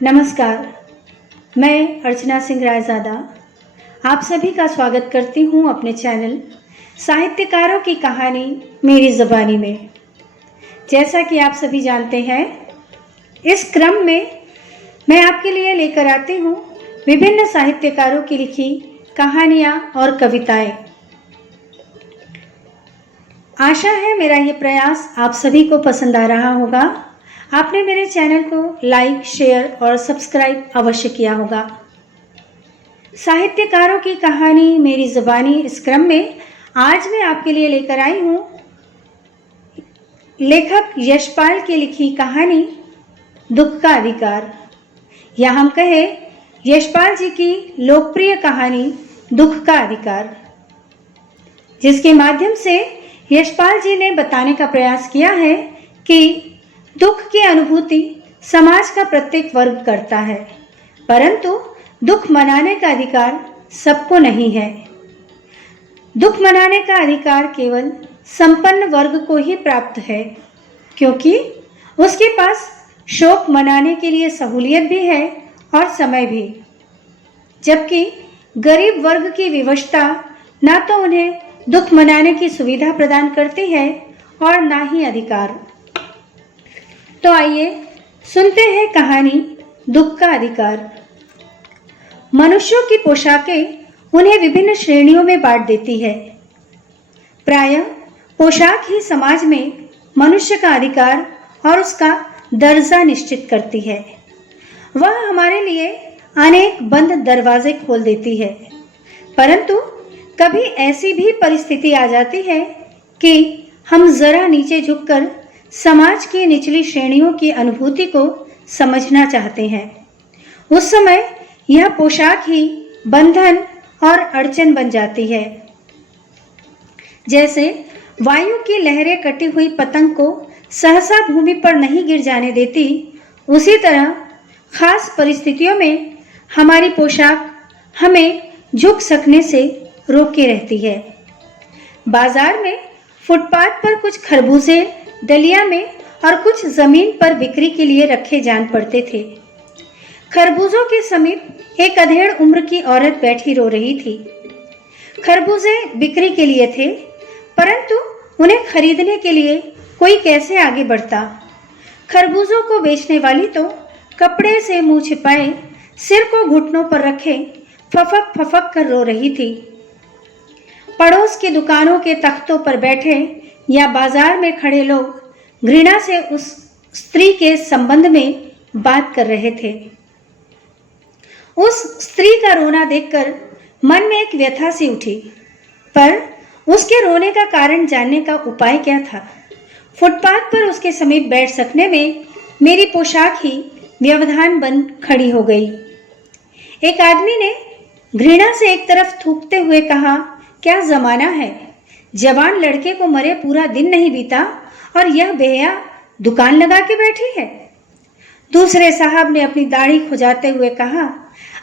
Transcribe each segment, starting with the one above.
नमस्कार, मैं अर्चना सिंह रायज़ादा आप सभी का स्वागत करती हूँ अपने चैनल साहित्यकारों की कहानी मेरी ज़बानी में। जैसा कि आप सभी जानते हैं, इस क्रम में मैं आपके लिए लेकर आती हूँ विभिन्न साहित्यकारों की लिखी कहानियाँ और कविताएं। आशा है मेरा ये प्रयास आप सभी को पसंद आ रहा होगा। आपने मेरे चैनल को लाइक, शेयर और सब्सक्राइब अवश्य किया होगा। साहित्यकारों की कहानी मेरी ज़बानी इस क्रम में आज मैं आपके लिए लेकर आई हूँ लेखक यशपाल की लिखी कहानी दुख का अधिकार, या हम कहें यशपाल जी की लोकप्रिय कहानी दुख का अधिकार, जिसके माध्यम से यशपाल जी ने बताने का प्रयास किया है कि दुख की अनुभूति समाज का प्रत्येक वर्ग करता है, परंतु दुख मनाने का अधिकार सबको नहीं है। दुख मनाने का अधिकार केवल संपन्न वर्ग को ही प्राप्त है, क्योंकि उसके पास शोक मनाने के लिए सहूलियत भी है और समय भी, जबकि गरीब वर्ग की विवशता ना तो उन्हें दुख मनाने की सुविधा प्रदान करती है और ना ही अधिकार। तो आइए सुनते हैं कहानी दुख का अधिकार। मनुष्यों की पोशाकें उन्हें विभिन्न श्रेणियों में बांट देती है। प्रायः पोशाक ही समाज में मनुष्य का अधिकार और उसका दर्जा निश्चित करती है। वह हमारे लिए अनेक बंद दरवाजे खोल देती है, परंतु कभी ऐसी भी परिस्थिति आ जाती है कि हम जरा नीचे झुककर समाज की निचली श्रेणियों की अनुभूति को समझना चाहते हैं। उस समय यह पोशाक ही बंधन और अड़चन बन जाती है। जैसे वायु की लहरें कटी हुई पतंग को सहसा भूमि पर नहीं गिर जाने देती, उसी तरह खास परिस्थितियों में हमारी पोशाक हमें झुक सकने से रोके रहती है। बाजार में फुटपाथ पर कुछ खरबूजे डलिया में और कुछ जमीन पर बिक्री के लिए रखे जान पड़ते थे। खरबूजों के समीप एक अधेड़ उम्र की औरत बैठी रो रही थी। खरबूजे बिक्री के लिए थे, परंतु उन्हें खरीदने के लिए कोई कैसे आगे बढ़ता। खरबूजों को बेचने वाली तो कपड़े से मुंह छिपाए सिर को घुटनों पर रखे फफक फफक कर रो रही थी। पड़ोस की दुकानों के तख्तों पर बैठे या बाजार में खड़े लोग घृणा से उस स्त्री के संबंध में बात कर रहे थे। उस स्त्री का रोना देखकर मन में एक व्यथा सी उठी, पर उसके रोने का कारण जानने का उपाय क्या था। फुटपाथ पर उसके समीप बैठ सकने में मेरी पोशाक ही व्यवधान बन खड़ी हो गई। एक आदमी ने घृणा से एक तरफ थूकते हुए कहा, क्या जमाना है, जवान लड़के को मरे पूरा दिन नहीं बीता और यह बेहया दुकान लगा के बैठी है। दूसरे साहब ने अपनी दाढ़ी खुजाते हुए कहा,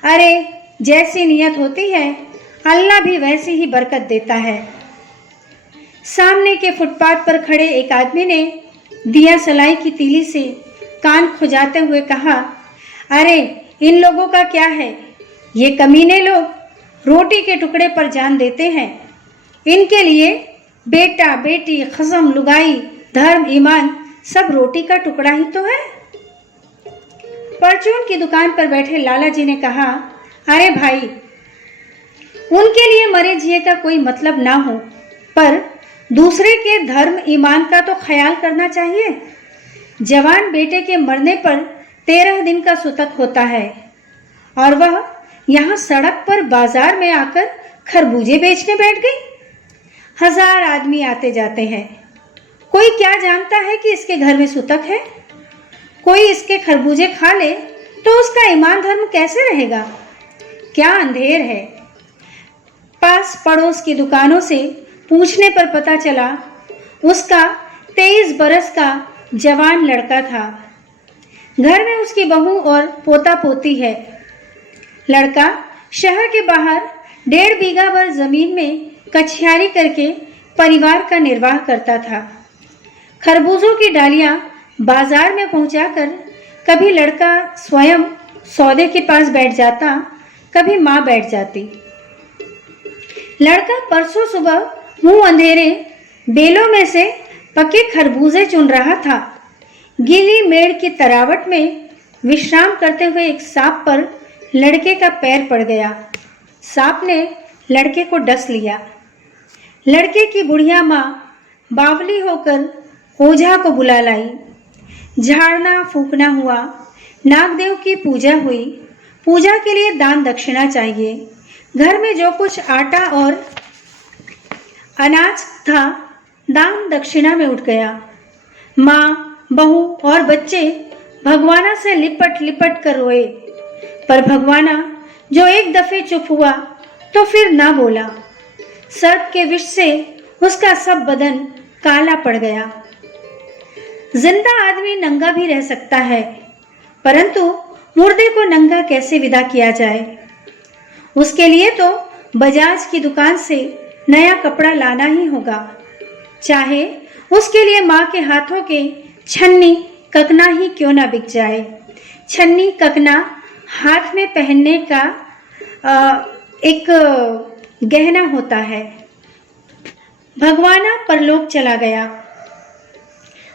अरे जैसी नियत होती है अल्लाह भी वैसी ही बरकत देता है। सामने के फुटपाथ पर खड़े एक आदमी ने दिया सलाई की तीली से कान खुजाते हुए कहा, अरे इन लोगों का क्या है, ये कमीने लोग रोटी के टुकड़े पर जान देते हैं। इनके लिए बेटा बेटी खसम लुगाई धर्म ईमान सब रोटी का टुकड़ा ही तो है। परचून की दुकान पर बैठे लाला जी ने कहा, अरे भाई, उनके लिए मरे जिए का कोई मतलब ना हो, पर दूसरे के धर्म ईमान का तो ख्याल करना चाहिए। जवान बेटे के मरने पर 13 दिन का सुतक होता है और वह यहाँ सड़क पर बाजार में आकर खरबूजे बेचने बैठ गई। 1000 आदमी आते जाते हैं, कोई क्या जानता है कि इसके घर में सुतक है। कोई इसके खरबूजे खा ले तो उसका ईमान धर्म कैसे रहेगा। क्या अंधेर है। पास पड़ोस की दुकानों से पूछने पर पता चला उसका 23 बरस का जवान लड़का था। घर में उसकी बहू और पोता पोती है। लड़का शहर के बाहर 1.5 बीघा भर जमीन में कछियारी करके परिवार का निर्वाह करता था। खरबूजों की डालियां बाजार में पहुंचाकर कभी लड़का स्वयं सौदे के पास बैठ जाता, कभी माँ बैठ जाती। लड़का परसों सुबह मुंह अंधेरे बेलों में से पके खरबूजे चुन रहा था। गीली मेड़ की तरावट में विश्राम करते हुए एक सांप पर लड़के का पैर पड़ गया। सांप ने लड़के को डस लिया। लड़के की बुढ़िया माँ बावली होकर ओझा को बुला लाई। झाड़ना फूकना हुआ, नागदेव की पूजा हुई। पूजा के लिए दान दक्षिणा चाहिए। घर में जो कुछ आटा और अनाज था दान दक्षिणा में उठ गया। माँ, बहू और बच्चे भगवाना से लिपट लिपट कर रोए, पर भगवाना जो एक दफे चुप हुआ तो फिर ना बोला। सर्प के विष से उसका सब बदन काला पड़ गया। जिंदा आदमी नंगा भी रह सकता है, परंतु मुर्दे को नंगा कैसे विदा किया जाए? उसके लिए तो बजाज की दुकान से नया कपड़ा लाना ही होगा, चाहे उसके लिए माँ के हाथों के छन्नी ककना ही क्यों ना बिक जाए। छन्नी ककना हाथ में पहनने का एक गहना होता है। भगवाना परलोक चला गया।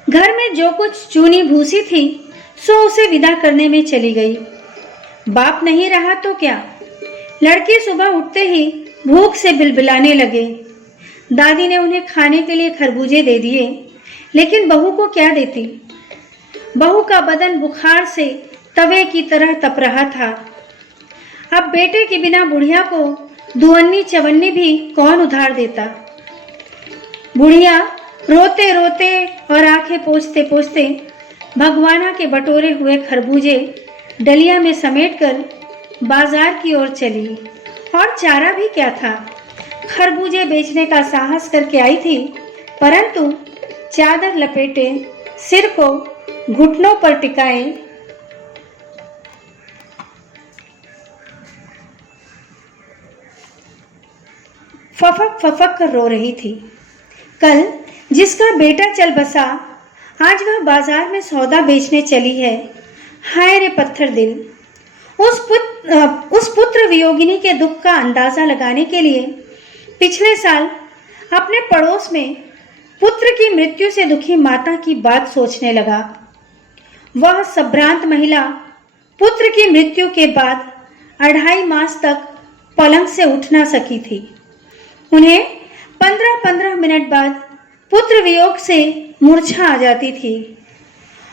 घर में जो कुछ चूनी भूसी थी सो उसे विदा करने में चली गई। बाप नहीं रहा तो क्या? लड़के सुबह उठते ही भूख से बिलबिलाने लगे। दादी ने उन्हें खाने के लिए खरबूजे दे दिए, लेकिन बहू को क्या देती? बहू का बदन बुखार से तवे की तरह तप रहा था। अब बेटे के बिना बुढ़िया को दुअन्नी चवन्नी भी कौन उधार देता? बुढ़िया रोते रोते और आंखें पोंछते पोंछते भगवाना के बटोरे हुए खरबूजे डलिया में समेटकर बाजार की ओर चली। और चारा भी क्या था? खरबूजे बेचने का साहस करके आई थी, परंतु चादर लपेटे, सिर को घुटनों पर टिकाए फफक फफक कर रो रही थी। कल जिसका बेटा चल बसा, आज वह बाजार में सौदा बेचने चली है। हाय रे पत्थर दिल! उस पुत्र वियोगिनी के दुख का अंदाजा लगाने के लिए पिछले साल अपने पड़ोस में पुत्र की मृत्यु से दुखी माता की बात सोचने लगा। वह संभ्रांत महिला पुत्र की मृत्यु के बाद 2.5 मास तक पलंग से उठ ना सकी थी। उन्हें 15-15 मिनट बाद पुत्र वियोग से मूर्छा आ जाती थी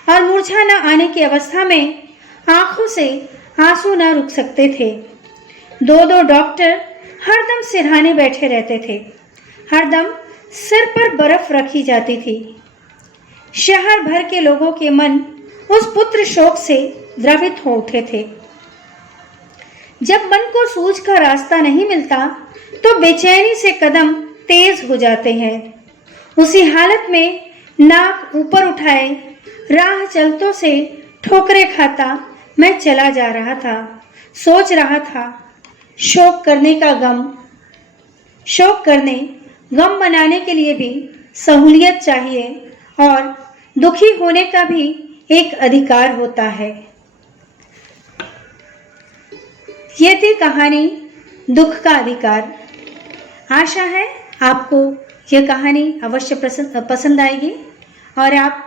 और मूर्छा न आने की अवस्था में आंखों से आंसू न रुक सकते थे। 2-2 डॉक्टर हरदम सिरहाने बैठे रहते थे। हरदम सिर पर बर्फ रखी जाती थी। शहर भर के लोगों के मन उस पुत्र शोक से द्रवित हो उठे थे। जब मन को सूझ का रास्ता नहीं मिलता तो बेचैनी से कदम तेज हो जाते हैं। उसी हालत में नाक ऊपर उठाए राह चलतों से ठोकरे खाता मैं चला जा रहा था। सोच रहा था, शोक करने गम मनाने के लिए भी सहूलियत चाहिए और दुखी होने का भी एक अधिकार होता है। ये थी कहानी दुख का अधिकार। आशा है आपको यह कहानी अवश्य पसंद आएगी और आप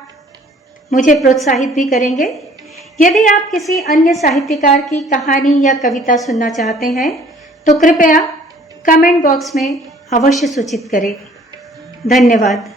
मुझे प्रोत्साहित भी करेंगे। यदि आप किसी अन्य साहित्यकार की कहानी या कविता सुनना चाहते हैं तो कृपया कमेंट बॉक्स में अवश्य सूचित करें। धन्यवाद।